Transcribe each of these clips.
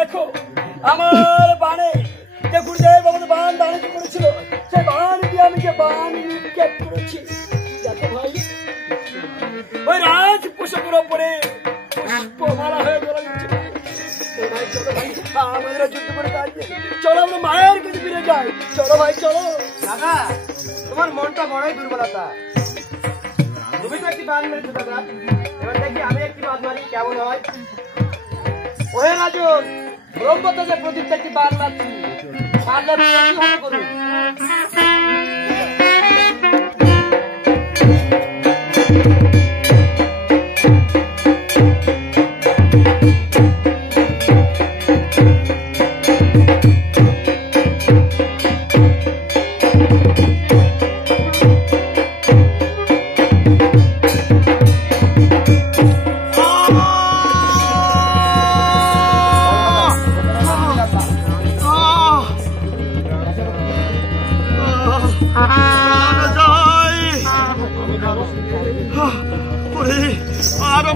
দেখো আমার বানে যে গুরুদেব আমাদের বান দানিত করেছিল সেই বান দিয়ে আমি যে বান নিক্ষেপ করেছি দেখো ভাই ওই রাজ পোশাকের ওপরে পুষ্পমালা হয়ে গেল। আমাদের যুদ্ধ করে দাঁড়িয়ে চলো আমরা মায়ের কাছে ফিরে যাই। চলো ভাই চলো। দাদা তোমার মনটা বড়ই দুর্বলতা। তুমি তো একটি বান মেরেছো দাদা, এবার দেখি আমি একটি বান মারি কেমন হয়। ওহে রাজন, ব্রহ্মতে প্রদীপটা একটি বান মারছি, পারলে প্রতিহত করুন।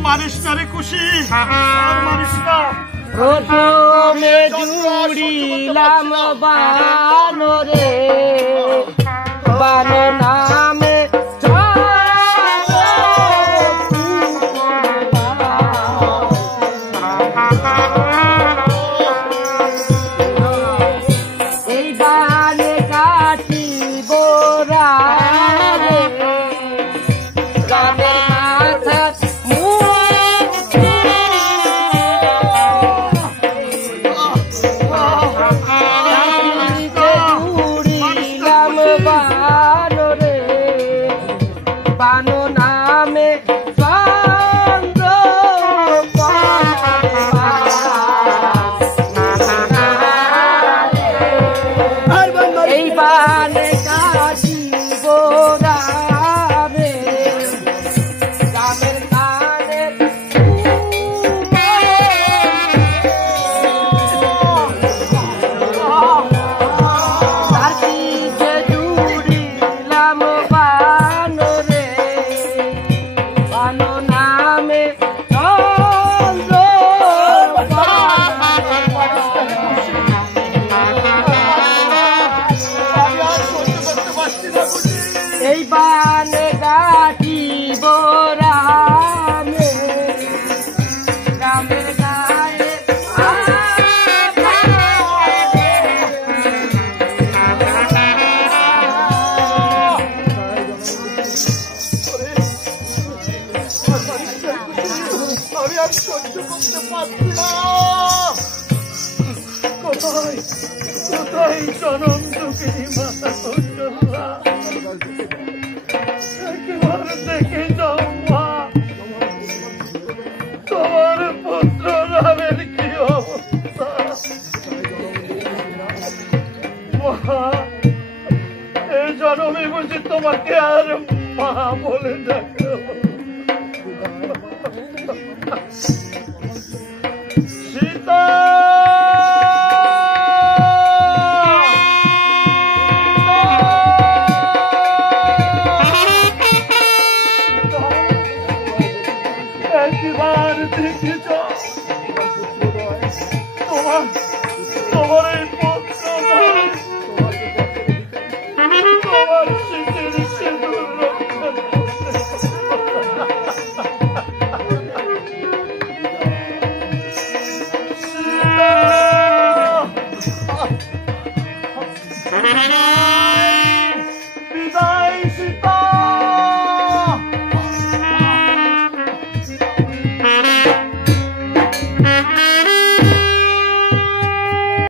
মারিস না রে খুশি, আর মারিস না। প্রথমে জুড়িলাম বানরে, বান নামে এই বানে কাটি বোরা এই বানে গাটি বোরামে গ্রামের গায়ে আমি আর সহ্য করতে পারছি না। কোথায় কোথায় জনম দুঃখিনী মাতা কৌশল্যা, একবার দেখে যাও মা, তোমার পুত্র রামের কি অবস্থা। মা, এই জনমে বুঝি তোমাকে আর মা বলে ডাকো। সীতা, একবার দেখেছ তোমার এই পুত্র তোমার শীতের সিঁদুর রক্ষণ করতে।